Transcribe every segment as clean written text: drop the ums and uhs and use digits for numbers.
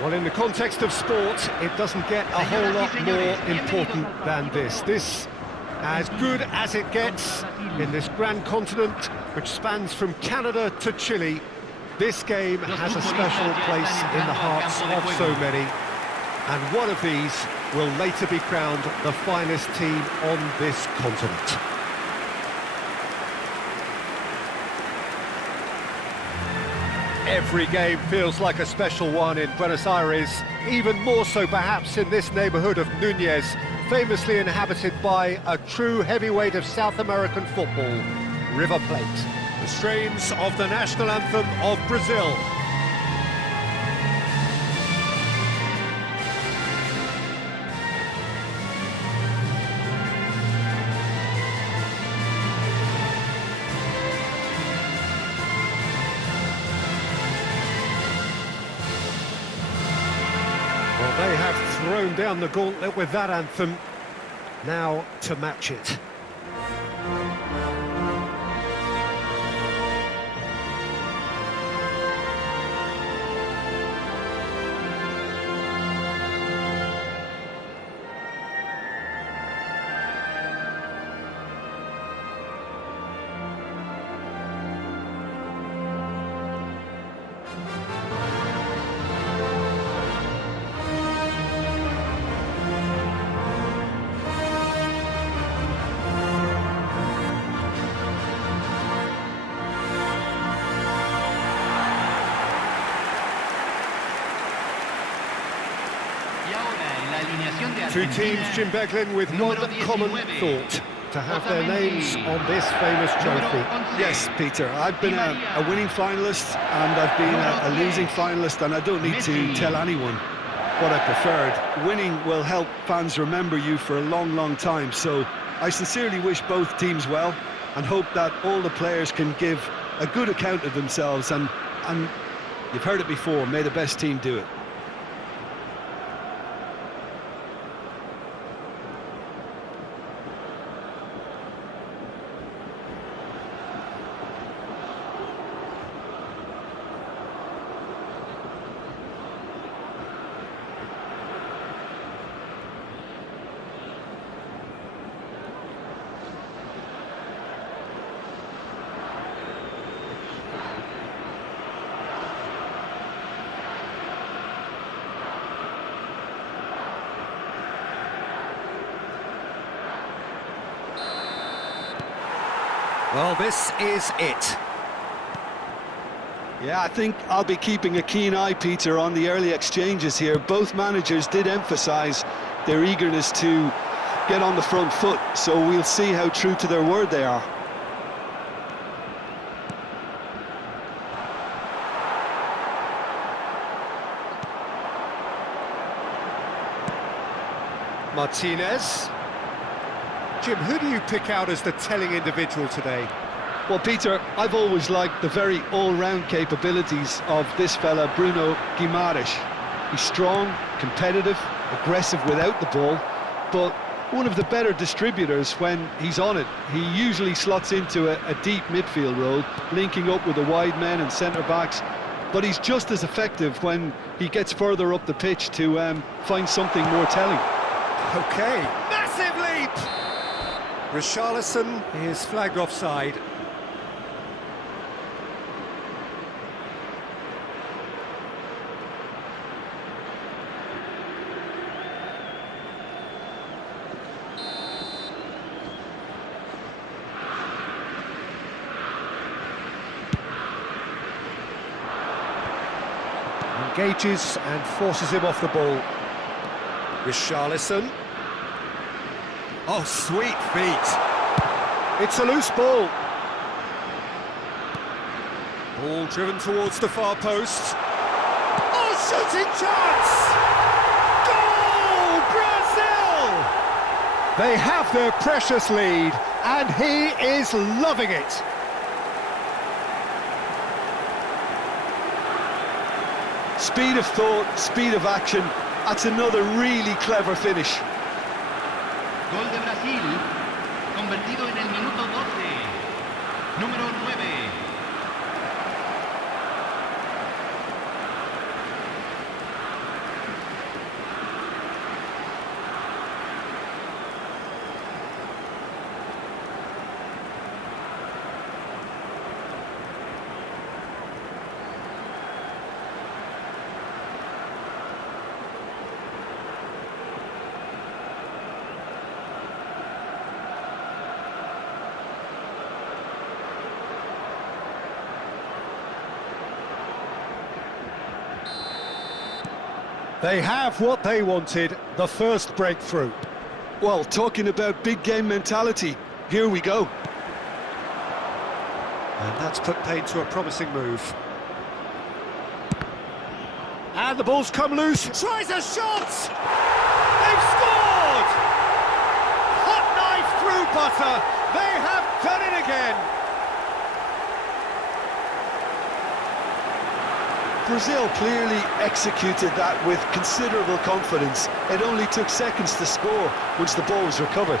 Well, in the context of sport, it doesn't get a whole lot more important than this. This, as good as it gets in this grand continent, which spans from Canada to Chile. This game has a special place in the hearts of so many. And one of these will later be crowned the finest team on this continent. Every game feels like a special one in Buenos Aires, even more so perhaps in this neighbourhood of Núñez, famously inhabited by a true heavyweight of South American football, River Plate. The strains of the national anthem of Brazil. They have thrown down the gauntlet with that anthem. Now to match it. Two teams, Jim Beglin, with one common thought: to have their names on this famous trophy. Yes, Peter, I've been a winning finalist and I've been a losing finalist, and I don't need to tell anyone what I preferred. Winning will help fans remember you for a long, long time, so I sincerely wish both teams well and hope that all the players can give a good account of themselves, and you've heard it before, may the best team do it. Well, this is it. Yeah, I think I'll be keeping a keen eye, Peter, on the early exchanges here. Both managers did emphasise their eagerness to get on the front foot, so we'll see how true to their word they are. Martinez. Jim, who do you pick out as the telling individual today? Well, Peter, I've always liked the very all-round capabilities of this fella, Bruno Guimaraes. He's strong, competitive, aggressive without the ball, but one of the better distributors when he's on it. He usually slots into a deep midfield role, linking up with the wide men and centre-backs, but he's just as effective when he gets further up the pitch to find something more telling. OK, massive leap! Richarlison is flagged offside. Engages and forces him off the ball. Richarlison. Oh, sweet feet. It's a loose ball. Ball driven towards the far post. Oh, shooting chance! Goal, Brazil! They have their precious lead, and he is loving it. Speed of thought, speed of action. That's another really clever finish. Gol de Brasil, convertido en el minuto 12, número 9. They have what they wanted, the first breakthrough. Well, talking about big game mentality, here we go. And that's put paid to a promising move. And the ball's come loose. Tries a shot! They've scored! Hot knife through butter. They have done it again. Brazil clearly executed that with considerable confidence. It only took seconds to score once the ball was recovered.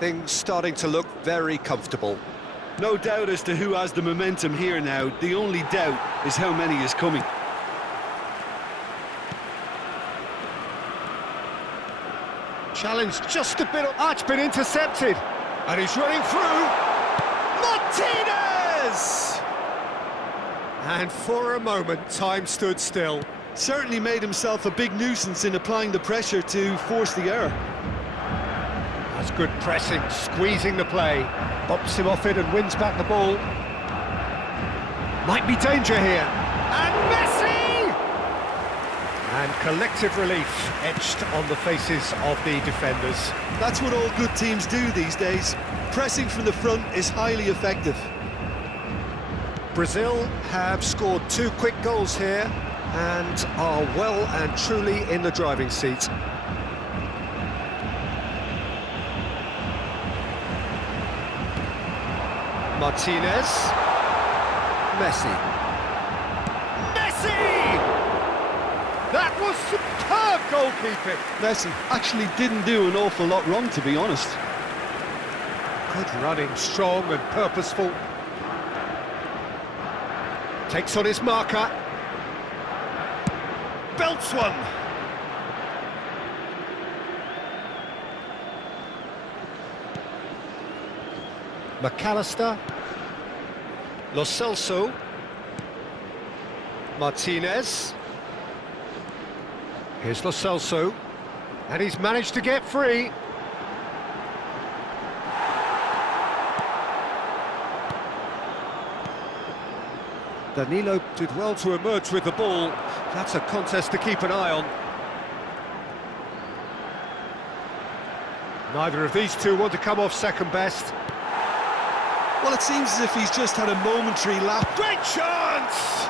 Things starting to look very comfortable. No doubt as to who has the momentum here now. The only doubt is how many is coming. Challenge just a bit of... Arch been intercepted. And he's running through. Martinez! And for a moment, time stood still. Certainly made himself a big nuisance in applying the pressure to force the error. That's good pressing, squeezing the play. Bumps him off it and wins back the ball. Might be danger here. And Messi! And collective relief etched on the faces of the defenders. That's what all good teams do these days. Pressing from the front is highly effective. Brazil have scored 2 quick goals here and are well and truly in the driving seat. Martinez. Messi. Messi! That was superb goalkeeping. Messi actually didn't do an awful lot wrong, to be honest. Good running, strong and purposeful. Takes on his marker. Belts one. McAllister. Lo Celso. Martinez. Here's Lo Celso. And he's managed to get free. Danilo did well to emerge with the ball. That's a contest to keep an eye on. Neither of these two want to come off second best. Well, it seems as if he's just had a momentary lapse. Great chance!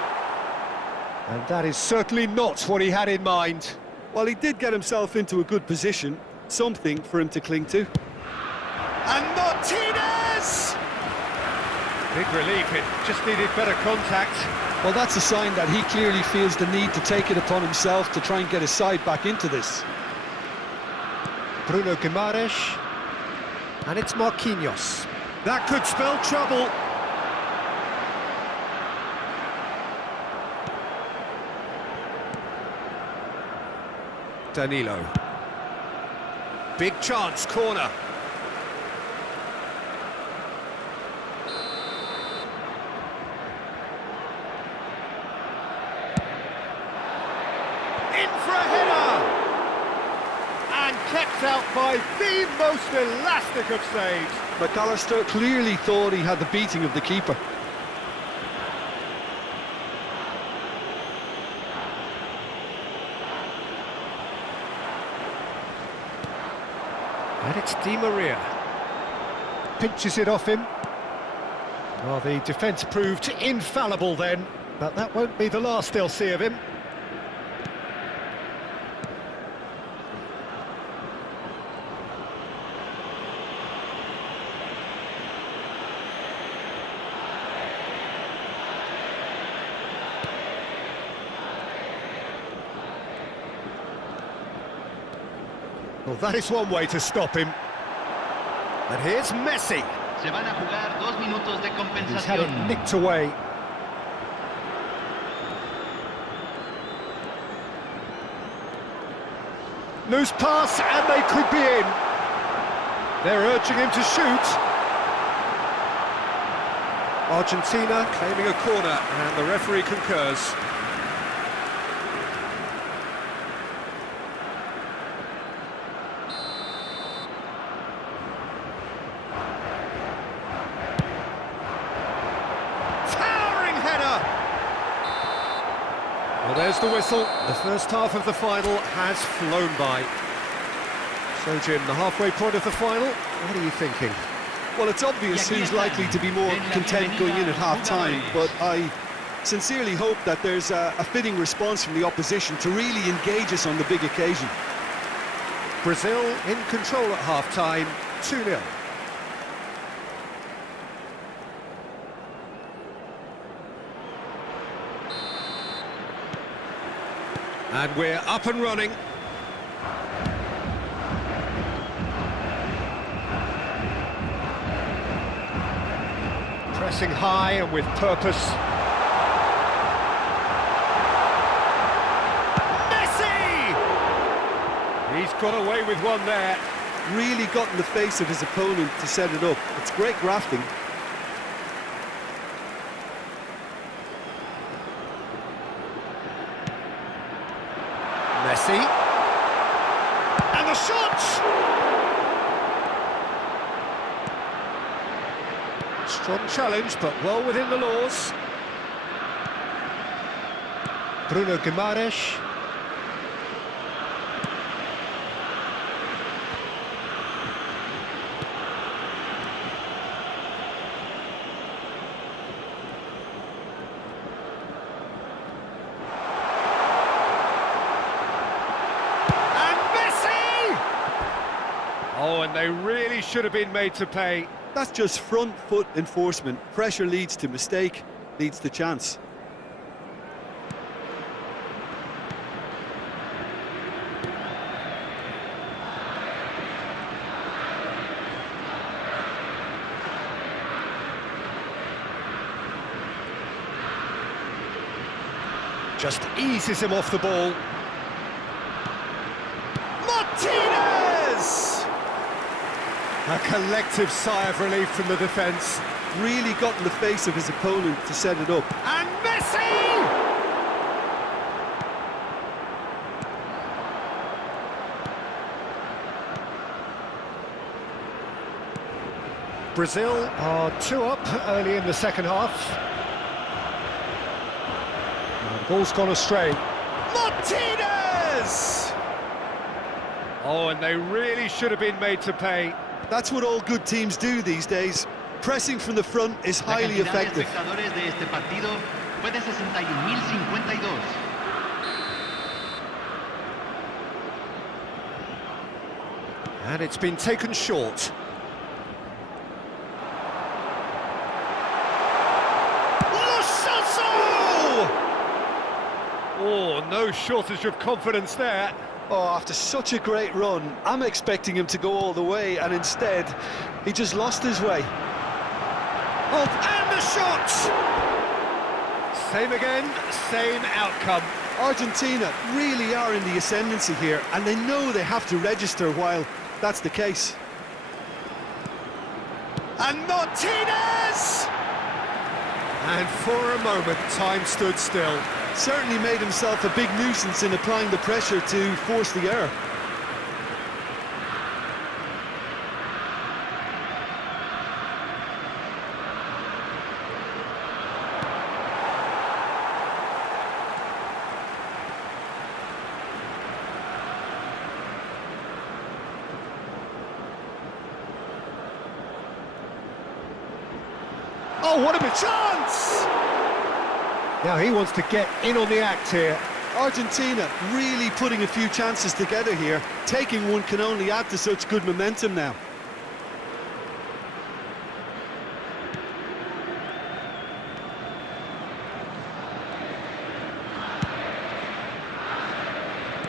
And that is certainly not what he had in mind. Well, he did get himself into a good position, something for him to cling to. And Martinez! Big relief, it just needed better contact. Well, that's a sign that he clearly feels the need to take it upon himself to try and get his side back into this. Bruno Guimaraes. And it's Marquinhos. That could spell trouble. Danilo. Big chance, corner. In for a header! And kept out by the most elastic of saves. McAllister clearly thought he had the beating of the keeper. And it's Di Maria. Pinches it off him. Well, the defence proved infallible then, but that won't be the last they'll see of him. Well, that is one way to stop him. And here's Messi. Se van a jugar 2 minutos de He's had it compensación. nicked away. Loose pass, and they could be in. They're urging him to shoot. Argentina claiming a corner, and the referee concurs. Towering header! Well, there's the whistle. The first half of the final has flown by. So, Jim, the halfway point of the final, what are you thinking? Well, it's obvious who's likely to be more content going in at half-time, but I sincerely hope that there's a fitting response from the opposition to really engage us on the big occasion. Brazil in control at half-time, 2-0. And we're up and running. Pressing high and with purpose. Messi! He's got away with one there. Really got in the face of his opponent to set it up. It's great grafting. Messi. And the shot! Strong challenge, but well within the laws. Bruno Guimaraes. Oh, and they really should have been made to pay. That's just front foot enforcement. Pressure leads to mistake, leads to chance. Just eases him off the ball. Martinez! A collective sigh of relief from the defence. Really got in the face of his opponent to set it up. And Messi! Brazil are 2 up early in the second half. And the ball's gone astray. Martinez! Oh, and they really should have been made to pay. That's what all good teams do these days. Pressing from the front is highly effective. And it's been taken short. Oh, no shortage of confidence there. Oh, after such a great run, I'm expecting him to go all the way, and instead, he just lost his way. Oh, and the shot! Same again, same outcome. Argentina really are in the ascendancy here, and they know they have to register while that's the case. And Martinez! And for a moment, time stood still. Certainly made himself a big nuisance in applying the pressure to force the error. Oh, what a big chance! Now he wants to get in on the act here. Argentina really putting a few chances together here. Taking one can only add to such good momentum now.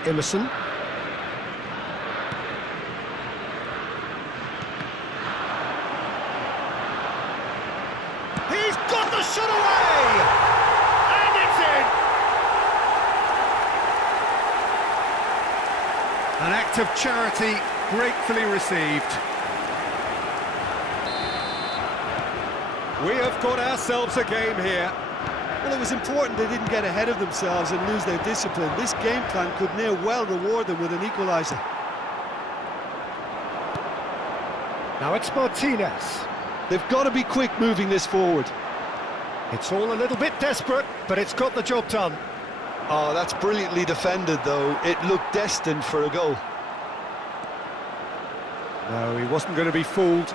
Emerson. He's got the shot away! And it's in! An act of charity gratefully received. We have got ourselves a game here. Well, it was important they didn't get ahead of themselves and lose their discipline. This game plan could near well reward them with an equaliser. Now it's Martinez. They've got to be quick moving this forward. It's all a little bit desperate, but it's got the job done. Oh, that's brilliantly defended, though. It looked destined for a goal. No, he wasn't going to be fooled.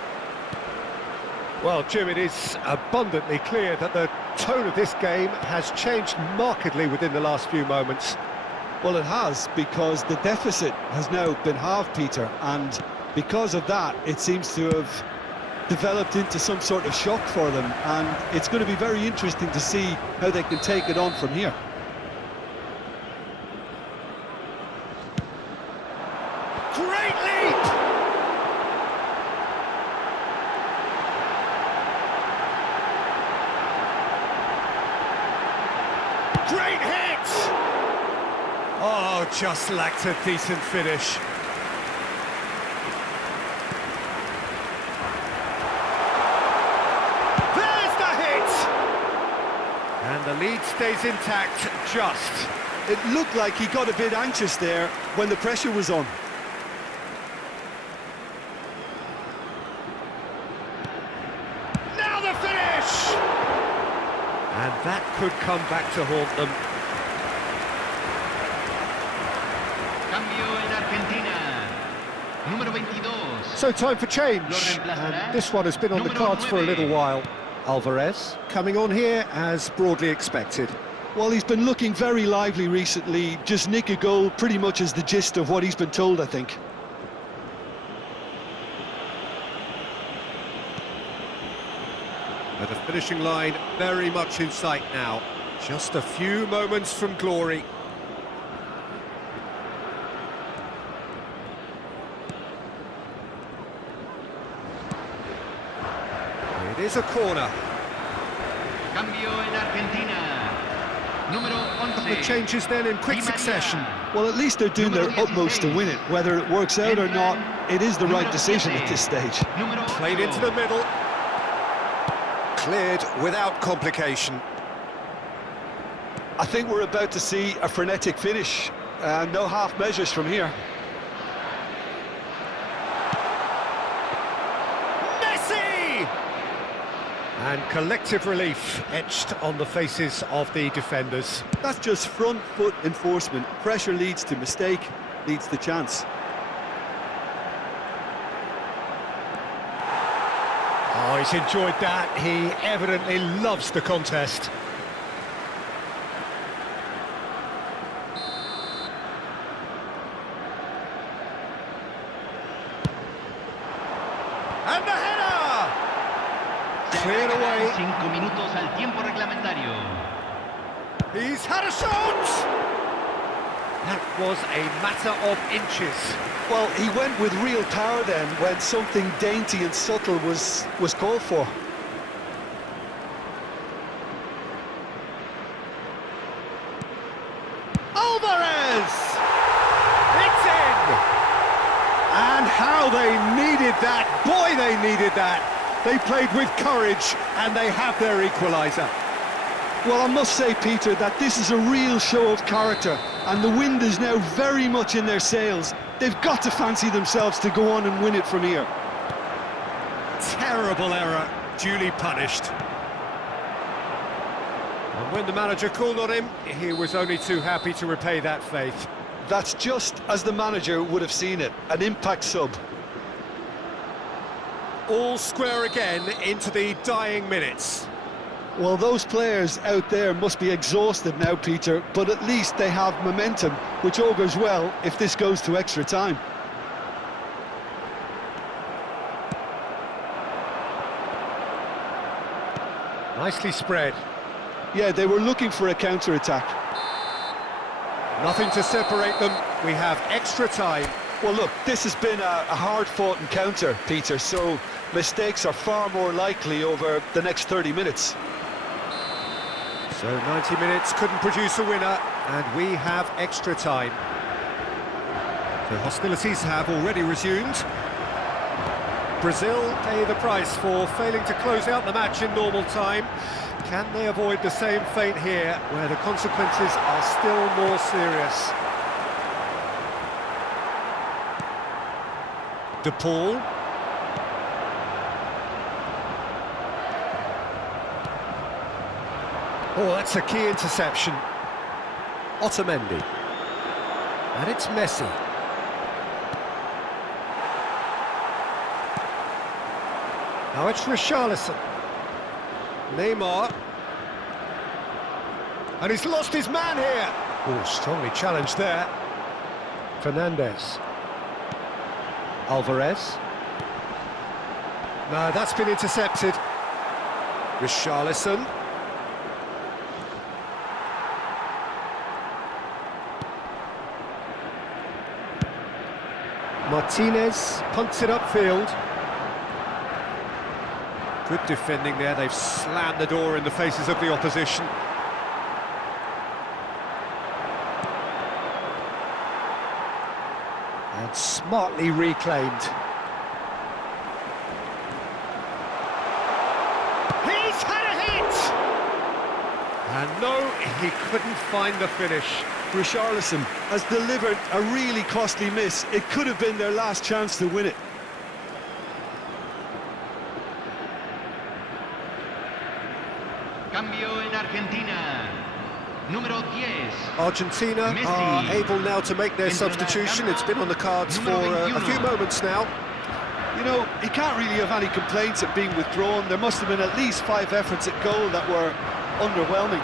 Well, Jim, it is abundantly clear that the tone of this game has changed markedly within the last few moments. Well, it has, because the deficit has now been halved, Peter, and because of that, it seems to have developed into some sort of shock for them, and it's going to be very interesting to see how they can take it on from here. Great leap! Great hit! Oh, just lacked a decent finish. There's the hit! And the lead stays intact, just. It looked like he got a bit anxious there when the pressure was on. Now the finish! And that could come back to haunt them. Cambio en Argentina. Número 22. So time for change, Lo reemplazará and this one has been on the número cards for a 9. little while. Alvarez coming on here as broadly expected. Well, he's been looking very lively recently. Just nick a goal pretty much is the gist of what he's been told, I think. At the finishing line, very much in sight now. Just a few moments from glory. It is a corner. Cambio en Argentina. Número The 11. changes then in quick Di María. succession. Well, at least they're doing their utmost to win it. Whether it works out or not, it is the right Número decision 7. at this stage. Número Played 8. into the middle. Cleared without complication. I think we're about to see a frenetic finish. No half measures from here. Messi! And collective relief etched on the faces of the defenders. That's just front foot enforcement. Pressure leads to mistake, leads to chance. Oh, he's enjoyed that. He evidently loves the contest. And the header! Cleared away. 5 minutos al tiempo reglamentario. He's had a shot! That was a matter of inches. Well, he went with real power then when something dainty and subtle was called for. Alvarez! It's in! And how they needed that. Boy, they needed that. They played with courage and they have their equaliser. Well, I must say, Peter, that this is a real show of character, and the wind is now very much in their sails. They've got to fancy themselves to go on and win it from here. Terrible error, duly punished. And when the manager called on him, he was only too happy to repay that faith. That's just as the manager would have seen it, an impact sub. All square again into the dying minutes. Well, those players out there must be exhausted now, Peter, but at least they have momentum, which augurs well if this goes to extra time. Nicely spread. Yeah, they were looking for a counter-attack. Nothing to separate them. We have extra time. Well, look, this has been a hard-fought encounter, Peter, so mistakes are far more likely over the next 30 minutes. So 90 minutes couldn't produce a winner, and we have extra time. The hostilities have already resumed. Brazil pay the price for failing to close out the match in normal time. Can they avoid the same fate here, where the consequences are still more serious? De Paul. Oh, that's a key interception. Otamendi. And it's Messi. Now it's Richarlison. Neymar. And he's lost his man here. Oh, strongly challenged there. Fernandes. Alvarez. No, that's been intercepted. Richarlison. Martinez punts it upfield. Good defending there, they've slammed the door in the faces of the opposition. And smartly reclaimed. He's had a hit! And no, he couldn't find the finish. Richarlison has delivered a really costly miss. It could have been their last chance to win it. Cambio en Argentina. Número 10. Argentina Messi. are able now to make their substitution. It's been on the cards for a few moments now. You know, he can't really have any complaints at being withdrawn. There must have been at least 5 efforts at goal that were underwhelming.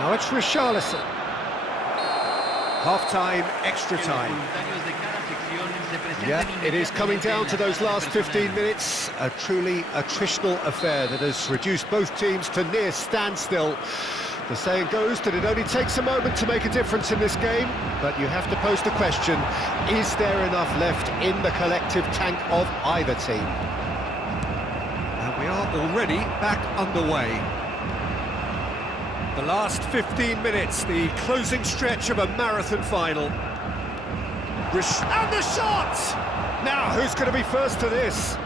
Now it's Richarlison. Half-time, extra time. Yeah, it is coming down to those last 15 minutes. A truly attritional affair that has reduced both teams to near standstill. The saying goes that it only takes a moment to make a difference in this game, but you have to pose the question, is there enough left in the collective tank of either team? And we are already back underway. The last 15 minutes, the closing stretch of a marathon final. And the shot! Now, who's going to be first to this?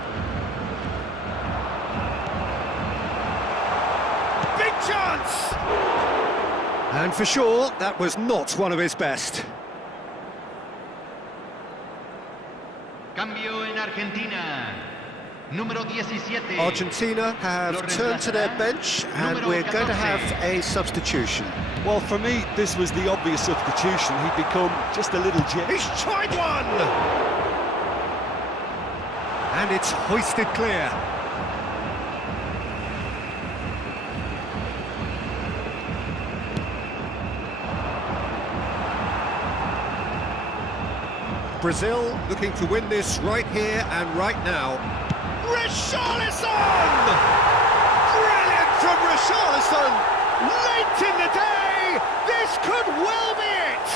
Big chance! And for sure, that was not one of his best. Cambio en Argentina. Número 17. Argentina have turned to their bench, and we're going to have a substitution. Well, for me, this was the obvious substitution. He'd become just a little jet. He's tried one! And it's hoisted clear. Brazil looking to win this right here and right now. Richarlison! Brilliant from Richarlison! Late in the day, this could well be it!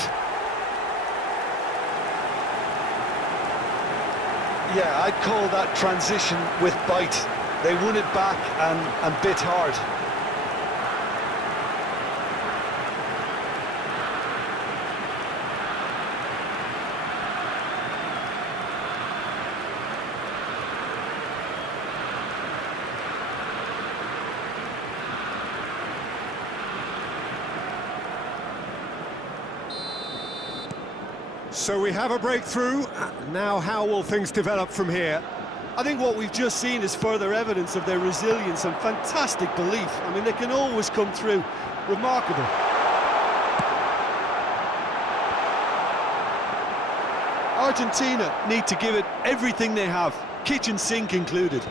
Yeah, I'd call that transition with bite. They won it back and bit hard. So we have a breakthrough. Now how will things develop from here? I think what we've just seen is further evidence of their resilience and fantastic belief. I mean, they can always come through. Remarkable. Argentina need to give it everything they have, kitchen sink included.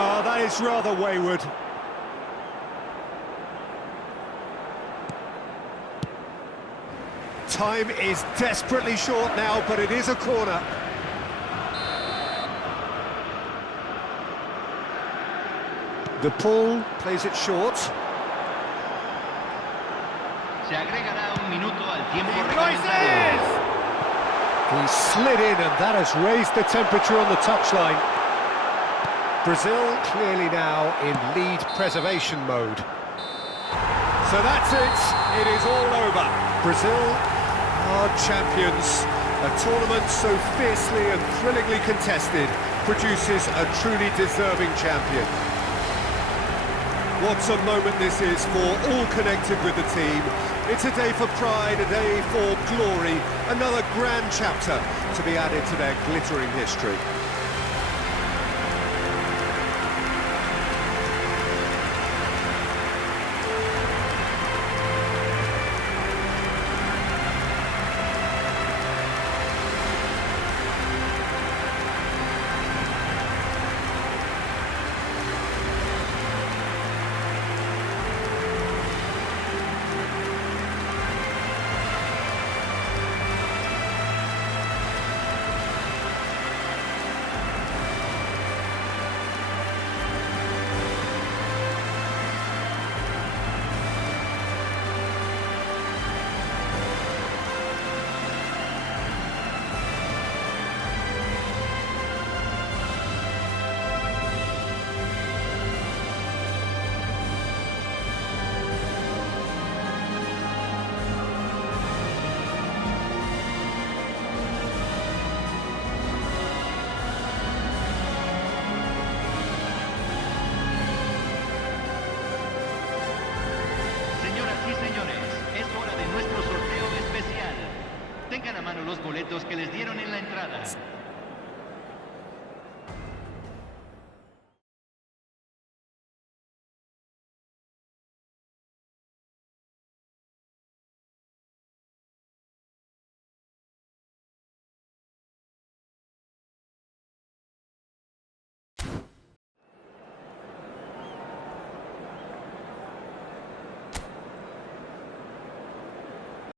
Oh, that is rather wayward. Time is desperately short now, but it is a corner. De Paul plays it short. Se agregará un minuto al tiempo He reglamentario. rises! He slid in and that has raised the temperature on the touchline. Brazil clearly now in lead preservation mode. So that's it. It is all over. Brazil are champions. A tournament so fiercely and thrillingly contested produces a truly deserving champion. What a moment this is for all connected with the team. It's a day for pride, a day for glory, another grand chapter to be added to their glittering history. Tengan a mano los boletos que les dieron en la entrada.